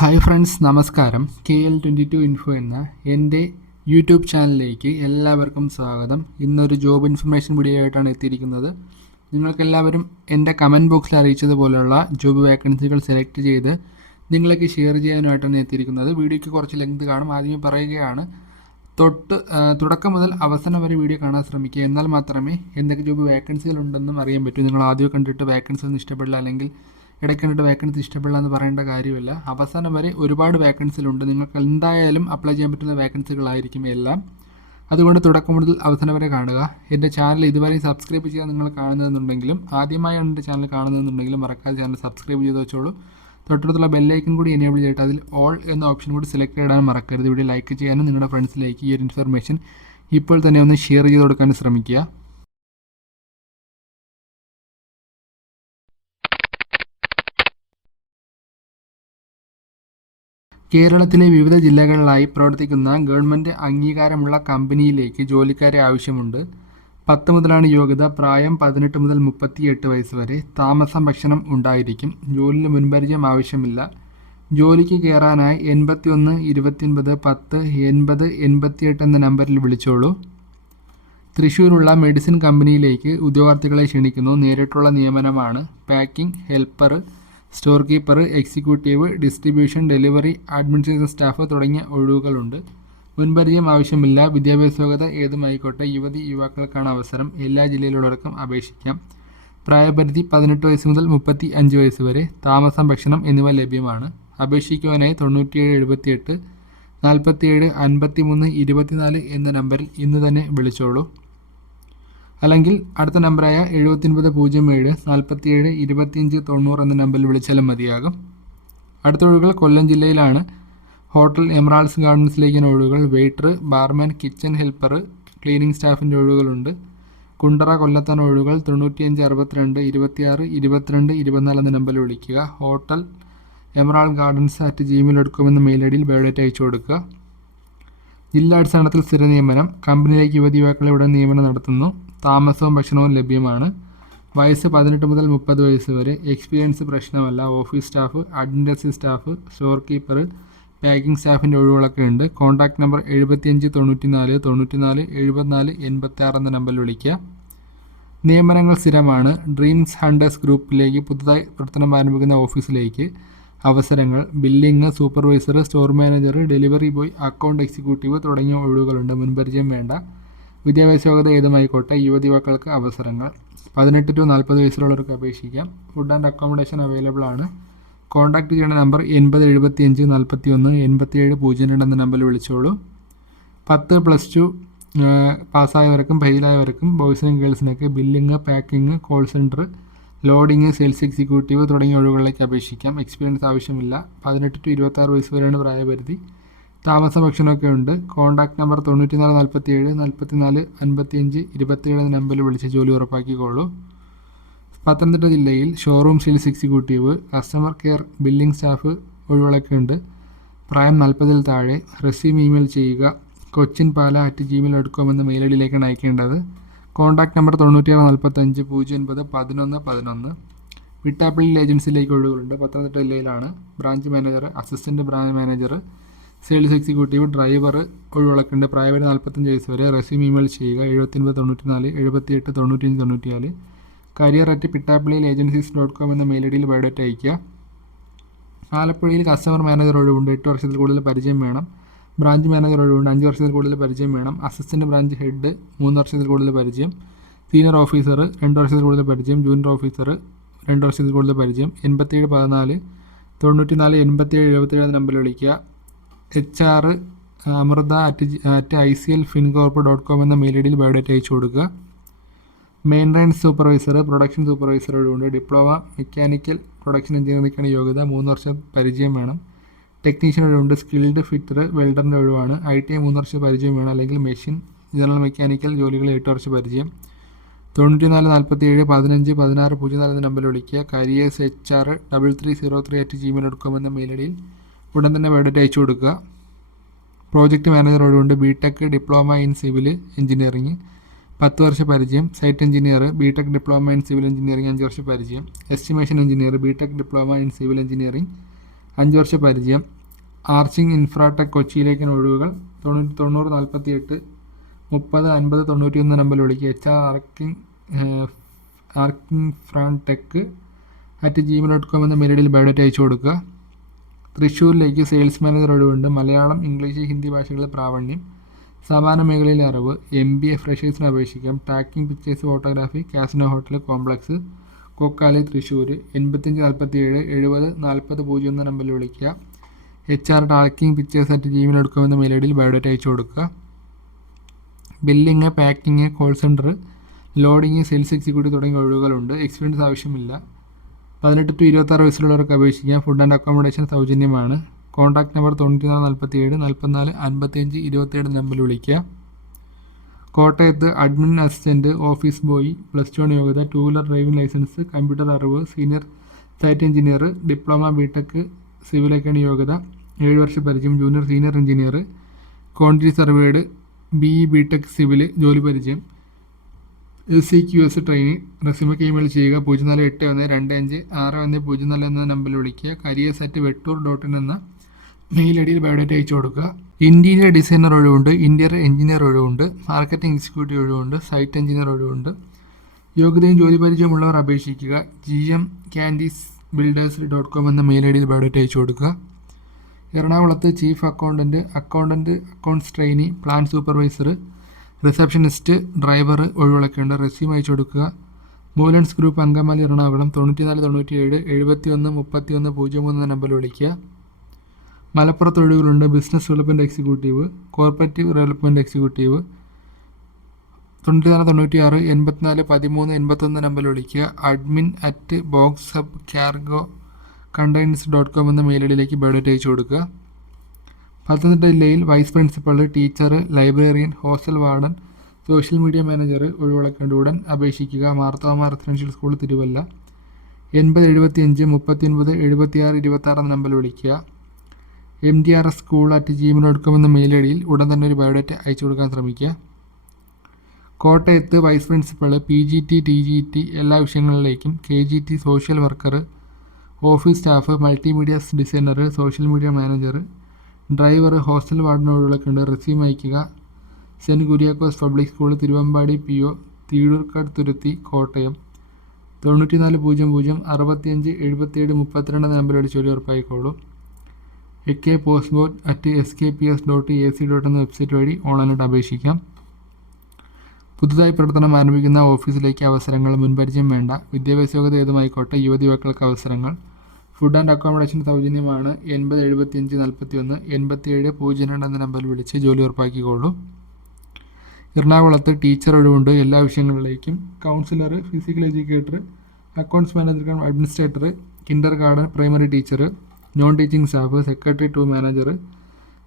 Hi friends നമസ്കാരം. K L twenty two info എന്ന എന്റെ യൂട്യൂബ് ചാനലിലേക്ക് എല്ലാവർക്കും സ്വാഗതം. ഇന്നൊരു ജോബ് ഇൻഫർമേഷൻ വീഡിയോ ആയിട്ടാണ് എത്തിയിരിക്കുന്നത്. നിങ്ങൾക്കെല്ലാവരും എന്റെ കമന്റ് ബോക്സിൽ അറിയിച്ചതുപോലെയുള്ള ജോബ് വേക്കൻസികൾ സെലക്ട് ചെയ്ത് നിങ്ങളേക്ക് ഷെയർ ചെയ്യാനായിട്ടാണ് എത്തിയിരിക്കുന്നത്. വീഡിയോയ്ക്ക് കുറച്ച് ലെങ്ത് കാണും. ആദ്യമേ പറയുകയാണ് തൊട്ട് തുടക്കം മുതൽ അവസാനം വരെ വീഡിയോ കാണാൻ ശ്രമിക്കുക. എന്നാൽ മാത്രമേ എന്തൊക്കെ ജോബ് വേക്കൻസികൾ ഉണ്ടെന്നും അറിയാൻ പറ്റൂ. നിങ്ങൾ ആദ്യം കണ്ടിട്ട് വേക്കൻസി ഒന്നും ഇഷ്ടപ്പെടില്ല. അല്ലെങ്കിൽ ഇടയ്ക്ക് വേക്കൻസി ഇഷ്ടപ്പെടില്ല എന്ന് പറയേണ്ട കാര്യമില്ല. അവസാനം വരെ ഒരുപാട് വേക്കൻസികളുണ്ട് നിങ്ങൾക്ക് എന്തായാലും അപ്ലൈ ചെയ്യാൻ പറ്റുന്ന വേക്കൻസികളായിരിക്കും എല്ലാം. അതുകൊണ്ട് തുടക്കം മുതൽ അവസാനം വരെ കാണുക. എന്റെ ചാനൽ ഇതുവരെ സബ്സ്ക്രൈബ് ചെയ്യാൻ നിങ്ങൾ കാണുന്നതെന്നുണ്ടെങ്കിലും ആദ്യമായാണ് എന്റെ ചാനൽ കാണുന്നതെന്നുണ്ടെങ്കിലും മറക്കാതെ ചാനൽ സബ്സ്ക്രൈബ് ചെയ്ത് വെച്ചോളൂ. തൊട്ടടുത്തുള്ള ബെല്ലൈക്കൻ കൂടി എനേബിൾ ചെയ്തിട്ട് അതിൽ ഓൾ എന്ന ഓപ്ഷൻ കൂടി സെലക്ട് ചെയ്താൽ മറക്കരുത്. വീഡിയോ ലൈക്ക് ചെയ്യാനും നിങ്ങളുടെ ഫ്രണ്ട്സിലേക്ക് ഈ ഒരു ഇൻഫർമേഷൻ ഇപ്പോൾ തന്നെ ഒന്ന് ഷെയർ ചെയ്ത് കൊടുക്കാൻ ശ്രമിക്കുക. കേരളത്തിലെ വിവിധ ജില്ലകളിലായി പ്രവർത്തിക്കുന്ന ഗവൺമെന്റ് അംഗീകാരമുള്ള കമ്പനിയിലേക്ക് ജോലിക്കാരെ ആവശ്യമുണ്ട്. പത്ത് മുതലാണ് യോഗ്യത. പ്രായം പതിനെട്ട് മുതൽ മുപ്പത്തിയെട്ട് വയസ്സ് വരെ താമസം ഭക്ഷണം ഉണ്ടായിരിക്കും. ജോലിയിൽ മുൻപരിചയം ആവശ്യമില്ല. ജോലിക്ക് കയറാനായി എൺപത്തി ഒന്ന് ഇരുപത്തിയൊൻപത് പത്ത് എൺപത് എൺപത്തിയെട്ട് എന്ന നമ്പറിൽ വിളിച്ചോളൂ. തൃശ്ശൂരുള്ള മെഡിസിൻ കമ്പനിയിലേക്ക് ഉദ്യോഗാർത്ഥികളെ ക്ഷണിക്കുന്നു. നേരിട്ടുള്ള നിയമനമാണ്. Packing helper store keeper executive distribution delivery administration staff തുടങ്ങിയ ഒഴിവുകളുണ്ട്. മുൻപരിചയം ആവശ്യമില്ല. വിദ്യാഭ്യാസ യോഗ്യത ഏതുമായിക്കോട്ടെ യുവതി യുവാക്കൾക്കാണ് അവസരം. എല്ലാ ജില്ലയിലുള്ളവർക്കും അപേക്ഷിക്കാം. പ്രായപരിധി പതിനെട്ട് വയസ്സ് മുതൽ മുപ്പത്തി അഞ്ച് വയസ്സ് വരെ. താമസം ഭക്ഷണം എന്നിവ ലഭ്യമാണ്. അപേക്ഷിക്കുവാനായി തൊണ്ണൂറ്റിയേഴ് എഴുപത്തിയെട്ട് നാൽപ്പത്തിയേഴ് അൻപത്തി മൂന്ന് ഇരുപത്തിനാല് എന്ന നമ്പറിൽ ഇന്ന് തന്നെ വിളിച്ചോളൂ. അല്ലെങ്കിൽ അടുത്ത നമ്പറായ എഴുപത്തിയൊൻപത് പൂജ്യം ഏഴ് നാൽപ്പത്തിയേഴ് ഇരുപത്തിയഞ്ച് തൊണ്ണൂറ് എന്ന നമ്പറിൽ വിളിച്ചാലും മതിയാകും. അടുത്ത ഒഴിവുകൾ കൊല്ലം ജില്ലയിലാണ്. ഹോട്ടൽ എമറാൾസ് ഗാർഡൻസിലേക്കാണ് ഒഴിവുകൾ. Waiter barman kitchen helper cleaning സ്റ്റാഫിന്റെ ഒഴിവുകളുണ്ട്. കുണ്ടറ കൊല്ലത്താൻ ഒഴിവുകൾ. തൊണ്ണൂറ്റിയഞ്ച് അറുപത്തിരണ്ട് ഇരുപത്തിയാറ് ഇരുപത്തിരണ്ട് ഇരുപത്തിനാല് എന്ന നമ്പറിൽ വിളിക്കുക. Hotel Emerald Gardens at Gmail dot com എന്ന മെയിൽ ഐഡിയിൽ ഡിയിൽ ബയോഡേറ്റ അയച്ചു കൊടുക്കുക. ജില്ലാടിസ്ഥാനത്തിൽ സ്ഥിര നിയമനം. കമ്പനിയിലേക്ക് യുവതി യുവാക്കളെ ഉടൻ നിയമനം നടത്തുന്നു. താമസവും ഭക്ഷണവും ലഭ്യമാണ്. വയസ്സ് പതിനെട്ട് മുതൽ മുപ്പത് വയസ്സ് വരെ. എക്സ്പീരിയൻസ് പ്രശ്നമല്ല. Office staff administrative staff store keeper packing സ്റ്റാഫിന്റെ ഒഴിവുകളൊക്കെ ഉണ്ട്. കോൺടാക്ട് നമ്പർ എഴുപത്തിയഞ്ച് തൊണ്ണൂറ്റി നാല് തൊണ്ണൂറ്റി നാല് എഴുപത്തിനാല് എൺപത്തി ആറ് എന്ന നമ്പറിൽ വിളിക്കുക. നിയമനങ്ങൾ സ്ഥിരമാണ്. ഡ്രീംസ് ഹണ്ടേഴ്സ് ഗ്രൂപ്പിലേക്ക് പുതുതായി പ്രവർത്തനം ആരംഭിക്കുന്ന ഓഫീസിലേക്ക് അവസരങ്ങൾ billing supervisor store manager delivery boy account executive തുടങ്ങിയ ഒഴിവുകളുണ്ട്. മുൻപരിചയം വേണ്ട. വിദ്യാഭ്യാസ യോഗ്യത ഏതുമായിക്കോട്ടെ യുവതി യുവാക്കൾക്ക് അവസരങ്ങൾ. പതിനെട്ട് ടു നാൽപ്പത് വയസ്സിലുള്ളവർക്ക് അപേക്ഷിക്കാം. ഫുഡ് ആൻഡ് അക്കോമഡേഷൻ അവൈലബിൾ ആണ്. കോൺടാക്ട് ചെയ്യേണ്ട നമ്പർ എൺപത് എഴുപത്തി അഞ്ച് നാൽപ്പത്തി ഒന്ന് എൺപത്തിയേഴ് പൂജ്യം രണ്ട് എന്ന നമ്പറിൽ വിളിച്ചോളൂ. പത്ത് പ്ലസ് ടു പാസ്സായവർക്കും ഫെയിലായവർക്കും ബോയ്സിനും ഗേൾസിനൊക്കെ billing packing call centre loading sales executive തുടങ്ങിയ ഒഴിവുകളിലേക്ക് അപേക്ഷിക്കാം. എക്സ്പീരിയൻസ് ആവശ്യമില്ല. പതിനെട്ട് ടു ഇരുപത്താറ് വയസ്സ് വരെയാണ് പ്രായപരിധി. താമസ ഭക്ഷണമൊക്കെ ഉണ്ട്. കോൺടാക്ട് നമ്പർ തൊണ്ണൂറ്റി നാല് നാൽപ്പത്തി ഏഴ് നാൽപ്പത്തി നാല് അൻപത്തി അൻപത്തിയഞ്ച് ഇരുപത്തിയേഴ് എന്ന നമ്പറിൽ വിളിച്ച് ജോലി ഉറപ്പാക്കിക്കോളൂ. പത്തനംതിട്ട ജില്ലയിൽ showroom sales executive customer care billing staff ഒഴിവുകളൊക്കെ ഉണ്ട്. പ്രായം നാൽപ്പതിൽ താഴെ റെസ്യൂം ഇമെയിൽ ചെയ്യുക Cochin Pala at gmail dot com എന്ന മെയിൽ ഐ ഡിയിലേക്കാണ് അയക്കേണ്ടത്. കോൺടാക്ട് നമ്പർ തൊണ്ണൂറ്റിയാറ് നാൽപ്പത്തഞ്ച് പൂജ്യം ഒൻപത് പതിനൊന്ന് പതിനൊന്ന്. വിട്ടാപ്പള്ളി ഏജൻസിയിലേക്ക് ഒഴിവുകളുണ്ട്. പത്തനംതിട്ട ജില്ലയിലാണ്. Branch manager assistant branch manager sales executive driver ഒഴിവിളക്കുണ്ട്. Private നാൽപ്പത്തഞ്ച് വയസ്സ് വരെ. റെസ്യൂം ഇമെയിൽ ചെയ്യുക. എഴുപത്തിയൊൻപത് തൊണ്ണൂറ്റി നാല് എഴുപത്തിയെട്ട് തൊണ്ണൂറ്റിയഞ്ച് തൊണ്ണൂറ്റിനാല് കരിയർ അറ്റ് പിട്ടാപ്പിള്ളിയിൽ ഏജൻസീസ് ഡോട്ട് കോം എന്ന മെയിൽ ഐ ഡിയിൽ ബയോഡേറ്റ അയയ്ക്കുക. ആലപ്പുഴയിൽ കസ്റ്റമർ മാനേജർ ഒഴിവുണ്ട്. എട്ട് വർഷത്തിൽ കൂടുതൽ പരിചയം വേണം. ബ്രാഞ്ച് മാനേജർ ഒഴിവുണ്ട്. അഞ്ച് വർഷത്തിൽ കൂടുതൽ പരിചയം വേണം. അസിസ്റ്റന്റ് ബ്രാഞ്ച് ഹെഡ് മൂന്ന് വർഷത്തിൽ കൂടുതൽ പരിചയം. സീനിയർ ഓഫീസർ രണ്ട് വർഷത്തിൽ കൂടുതൽ പരിചയം. ജൂനിയർ ഓഫീസർ രണ്ട് വർഷത്തിൽ കൂടുതൽ പരിചയം. എൺപത്തിയേഴ് പതിനാല് തൊണ്ണൂറ്റി നാല് എൺപത്തിയേഴ് എഴുപത്തിയേഴ് എന്ന നമ്പറിൽ വിളിക്കുക. H R Amrutha at at I C L Fincorp dot com എന്ന മെയിൽ ഐ ഡിയിൽ ബയോഡേറ്റ അയച്ചു കൊടുക്കുക. മെയിന്റനൻസ് സൂപ്പർവൈസർ പ്രൊഡക്ഷൻ സൂപ്പർവൈസർ ഒഴിവുണ്ട് ഡിപ്ലോമ മെക്കാനിക്കൽ പ്രൊഡക്ഷൻ എഞ്ചിനീയറിംഗിന് യോഗ്യത. മൂന്ന് വർഷം പരിചയം വേണം. ടെക്നീഷ്യൻ ഒഴിവുണ്ട് സ്കിൽഡ് ഫിറ്റർ വെൽഡറിന്റെ ഒഴിവാണ്. ഐ ടി ഐ മൂന്ന് വർഷം പരിചയം വേണം. അല്ലെങ്കിൽ മെഷീൻ ജനറൽ മെക്കാനിക്കൽ ജോലികൾ എട്ട് വർഷം പരിചയം. തൊണ്ണൂറ്റി നാല് നാൽപ്പത്തി ഏഴ് പതിനഞ്ച് പതിനാറ് പൂജ്യം നാല് എന്ന നമ്പറിൽ വിളിക്കുക. Careers H R double three zero three at Gmail dot com എന്ന മെയിൽ ഐഡിയിൽ ഉടൻ തന്നെ ബയോഡേറ്റ അയച്ചു കൊടുക്കുക. പ്രോജക്റ്റ് മാനേജർ ഒഴിവുണ്ട് B tech diploma in civil engineering പത്ത് വർഷ പരിചയം. Site engineer B tech diploma in civil engineering അഞ്ച് വർഷ പരിചയം. Estimation engineer B tech diploma in civil engineering അഞ്ച് വർഷ പരിചയം. ആർച്ചിങ് ഇൻഫ്രാടെക് കൊച്ചിയിലേക്കാണ് ഒഴിവുകൾ തൊണ്ണൂറ്റി തൊണ്ണൂറ് നാൽപ്പത്തി എട്ട് മുപ്പത് അൻപത് തൊണ്ണൂറ്റി ഒന്ന് നമ്പറിൽ വിളിക്കുക. H R arking arking fran tech at Gmail dot com എന്ന മെയിലിൽ ബയോഡേറ്റ അയച്ചു കൊടുക്കുക. തൃശ്ശൂരിലേക്ക് സെയിൽസ് മാനേജർ ഒഴിവുണ്ട് മലയാളം ഇംഗ്ലീഷ് ഹിന്ദി ഭാഷകളിലെ പ്രാവീണ്യം സമാന മേഖലയിലെ അറിവ് എം ബി എ ഫ്രഷേഴ്സിന് അപേക്ഷിക്കാം. Talking pictures photography casino hotel complex Kokkalai Thrissur എൺപത്തഞ്ച് നാൽപ്പത്തി ഏഴ് എഴുപത് നാൽപ്പത് പൂജ്യം എന്ന നമ്പറിൽ വിളിക്കുക. H R talking pictures at Gmail എടുക്കുമെന്ന mail I അയച്ചു കൊടുക്കുക. Billing packing call centre loading sales executive തുടങ്ങിയ ഒഴിവുകളുണ്ട്. എക്സ്പീരിയൻസ് ആവശ്യമില്ല. പതിനെട്ട് ടു ഇരുപത്താറ് വയസ്സിലുള്ളവർക്ക് അപേക്ഷിക്കാം. ഫുഡ് ആൻഡ് അക്കോമഡേഷൻ സൗജന്യമാണ്. കോൺടാക്ട് നമ്പർ തൊണ്ണൂറ്റി നാല് നാൽപ്പത്തി ഏഴ് നാൽപ്പത്തിനാല് അൻപത്തിയഞ്ച് ഇരുപത്തിയേഴ് നമ്പറിൽ വിളിക്കുക കോട്ടയത്ത് admin assistant office boy plus two യോഗ്യത two wheeler driving licence computer അറിവ് senior site engineer diploma B tech civil academy യോഗ്യത ഏഴ് വർഷ പരിചയം junior senior engineer quantity surveyed B E B tech civil ജോലി പരിചയം. S C Q S training റെസ്യൂമൊക്കെ email ചെയ്യുക. പൂജ്യം നാല് എട്ട് ഒന്ന് രണ്ട് അഞ്ച് ആറ് ഒന്ന് പൂജ്യം നാല് എന്ന നമ്പറിൽ വിളിക്കുക. Careers at Vettoor dot in എന്ന മെയിൽ ഐ ഡിയിൽ ബയോഡേറ്റ അയച്ചു കൊടുക്കുക. ഇന്റീരിയർ ഡിസൈനർ ഒഴിവുണ്ട്. ഇന്റീരിയർ എഞ്ചിനീയർ ഒഴിവുണ്ട്. മാർക്കറ്റിംഗ് എക്സിക്യൂട്ടീവ് ഒഴിവുണ്ട്. സൈറ്റ് എഞ്ചിനീയർ ഒഴിവുണ്ട്. യോഗ്യതയും ജോലി പരിചയമുള്ളവർ അപേക്ഷിക്കുക. G M candies builders dot com എന്ന മെയിൽ ഐ ഡിയിൽ ബയോഡേറ്റ അയച്ചു കൊടുക്കുക. എറണാകുളത്ത് chief accountant accountant accounts trainee plan supervisor receptionist driver ഒഴിവാക്കേണ്ട റെസ്യൂം അയച്ചു കൊടുക്കുക. മൂലൻസ് ഗ്രൂപ്പ് അങ്കമാലി എറണാകുളം തൊണ്ണൂറ്റിനാല് തൊണ്ണൂറ്റി ഏഴ് എഴുപത്തി ഒന്ന് മുപ്പത്തി ഒന്ന് പൂജ്യം മൂന്ന് നമ്പറിൽ വിളിക്കുക. മലപ്പുറത്ത് ഒഴിവുകളുണ്ട്. Business development executive corporative development executive. തൊണ്ണൂറ്റിനാല് തൊണ്ണൂറ്റി ആറ് എൺപത്തിനാല് പതിമൂന്ന് എൺപത്തൊന്ന് നമ്പറിൽ വിളിക്കുക. Admin at box sub cargo containers dot com എന്ന മെയിലിലേക്ക് ഐ ബയോഡേറ്റ അയച്ചു കൊടുക്കുക. പത്തനംതിട്ട ജില്ലയിൽ vice principal teacher librarian hostel warden social media manager ഒഴിവുകളൊക്കെ ഉണ്ട് ഉടൻ അപേക്ഷിക്കുക. Marthoma residential school Thiruvalla. എൺപത് എഴുപത്തി അഞ്ച് മുപ്പത്തി ഒൻപത് എഴുപത്തി ആറ് ഇരുപത്തി ആറ് എന്ന നമ്പറിൽ വിളിക്കുക. M D R S school at Gmail dot com എന്ന മെയിൽ ഐ ഡിയിൽ ഉടൻ തന്നെ ഒരു ബയോഡേറ്റ അയച്ചു കൊടുക്കാൻ ശ്രമിക്കുക. കോട്ടയത്ത് vice principal P G T T G T എല്ലാ വിഷയങ്ങളിലേക്കും K G T social worker office staff multimedia designer social media manager driver hostel വാർഡിനോടുകളൊക്കെ ഉണ്ട് റെസ്യൂം അയക്കുക saint Kuriakose public school Thiruvambadi P O Theezhurkkad Thuruthi Kottayam. തൊണ്ണൂറ്റി നാല് പൂജ്യം പൂജ്യം അറുപത്തിയഞ്ച് എഴുപത്തിയേഴ് മുപ്പത്തിരണ്ട് നമ്പറിൽ ജോലി ഉറപ്പായിക്കോളൂ. A K post board at S K P S dot A C dot എന്ന വെബ്സൈറ്റ് വഴി ഓൺലൈനായിട്ട് അപേക്ഷിക്കാം. പുതുതായി പ്രവർത്തനം ആരംഭിക്കുന്ന ഓഫീസിലേക്ക് അവസരങ്ങൾ മുൻപരിചയം വേണ്ട. വിദ്യാഭ്യാസ യോഗ്യത ഏതുമായിക്കോട്ടെ യുവതി യുവാക്കൾക്ക് അവസരങ്ങൾ. ഫുഡ് ആൻഡ് അക്കോമഡേഷൻ സൗജന്യമാണ് എൺപത് എഴുപത്തിയഞ്ച് നാൽപ്പത്തി ഒന്ന് എൺപത്തിയേഴ് പൂജ്യം രണ്ട് എന്ന നമ്പറിൽ വിളിച്ച് ജോലി ഉറപ്പാക്കിക്കോളൂ. എറണാകുളത്ത് ടീച്ചർ ഒഴിവുണ്ട്. എല്ലാ വിഷയങ്ങളിലേക്കും counsellor physical educator accounts manager administrator kindergarten primary teacher non teaching staff secretary to manager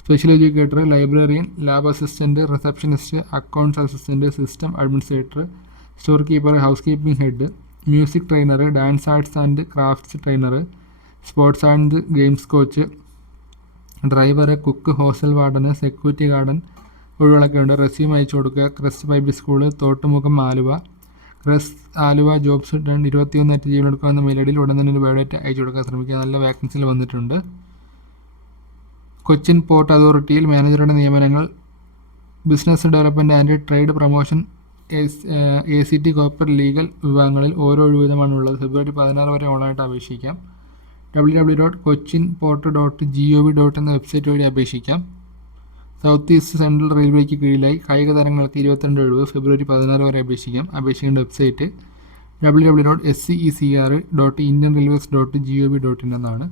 special educator librarian lab assistant receptionist accounts assistant system administrator store keeper house keeping head music trainer dance arts and crafts trainer sports and games coach driver cook hostel വാർഡന് security garden ഒഴിവുകളൊക്കെ ഉണ്ട്. Resume അയച്ചു കൊടുക്കുക. Crest public school Thottumukham Aluva. Cris Aluva jobs ഇരുപത്തിയൊന്ന് at ജീവൻ എടുക്കുക എന്ന mail ഉടൻ തന്നെ ഒരു ബയോഡേറ്റ അയച്ചു കൊടുക്കാൻ ശ്രമിക്കുക. നല്ല വാക്കൻസിൽ വന്നിട്ടുണ്ട്. കൊച്ചിൻ പോർട്ട് അതോറിറ്റിയിൽ മാനേജറുടെ നിയമനങ്ങൾ business development and trade promotion A C T copper legal വിഭാഗങ്ങളിൽ ഓരോ ഒഴിവിധമാണുള്ളത് ഫെബ്രുവരി പതിനാറ് വരെ ഓൺലൈനായിട്ട് അപേക്ഷിക്കാം. W W dot Cochin port dot G O V dot എന്ന വെബ്സൈറ്റ് വഴി അപേക്ഷിക്കാം. സൗത്ത് ഈസ്റ്റ് സെൻട്രൽ റെയിൽവേക്ക് കീഴിലായി കായിക താരങ്ങൾക്ക് ഇരുപത്തിരണ്ട് ഒഴിവ് ഫെബ്രുവരി പതിനാറ് വരെ അപേക്ഷിക്കാം. അപേക്ഷിക്കേണ്ട website W W dot S C E C R dot Indian railways dot G O V dot in എന്നാണ്.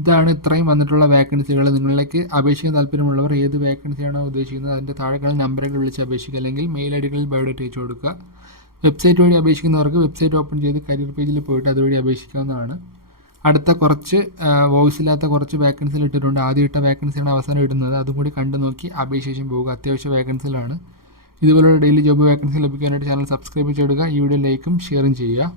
ഇതാണ് ഇത്രയും വന്നിട്ടുള്ള വേക്കൻസികൾ നിങ്ങളിലേക്ക് അപേക്ഷിക്കാൻ താല്പര്യമുള്ളവർ ഏത് വേക്കൻസിയാണോ ഉദ്ദേശിക്കുന്നത് അതിന്റെ താഴെ കാണുന്ന നമ്പറുകൾ വിളിച്ച് അപേക്ഷിക്കുക അല്ലെങ്കിൽ മെയിൽ ഐ ഡികളിൽ ബയോഡേറ്റ് അയച്ചു കൊടുക്കുക. വെബ്സൈറ്റ് വഴി അപേക്ഷിക്കുന്നവർക്ക് വെബ്സൈറ്റ് ഓപ്പൺ ചെയ്ത് കരിയർ പേജിൽ പോയിട്ട് അതുവഴി അപേക്ഷിക്കാവുന്നതാണ്. അടുത്ത കുറച്ച് വോയിസ് ഇല്ലാത്ത കുറച്ച് വേക്കൻസികൾ ഇട്ടിട്ടുണ്ട്. ആദ്യം ഇട്ട വേക്കൻസിയാണ് അവസാനം ഇടുന്നത്. അതും കൂടി കണ്ടു നോക്കി അപേക്ഷിച്ചും പോവുക അത്യാവശ്യ വേക്കൻസികളാണ് ഇതുപോലുള്ള ഡെയിലി ജോബ് വേക്കൻസി ലഭിക്കാനായിട്ട് ചാനൽ സബ്സ്ക്രൈബ് ചെയ്തിടുക ഈ വീഡിയോ ലൈക്കും ഷെയറും ചെയ്യുക.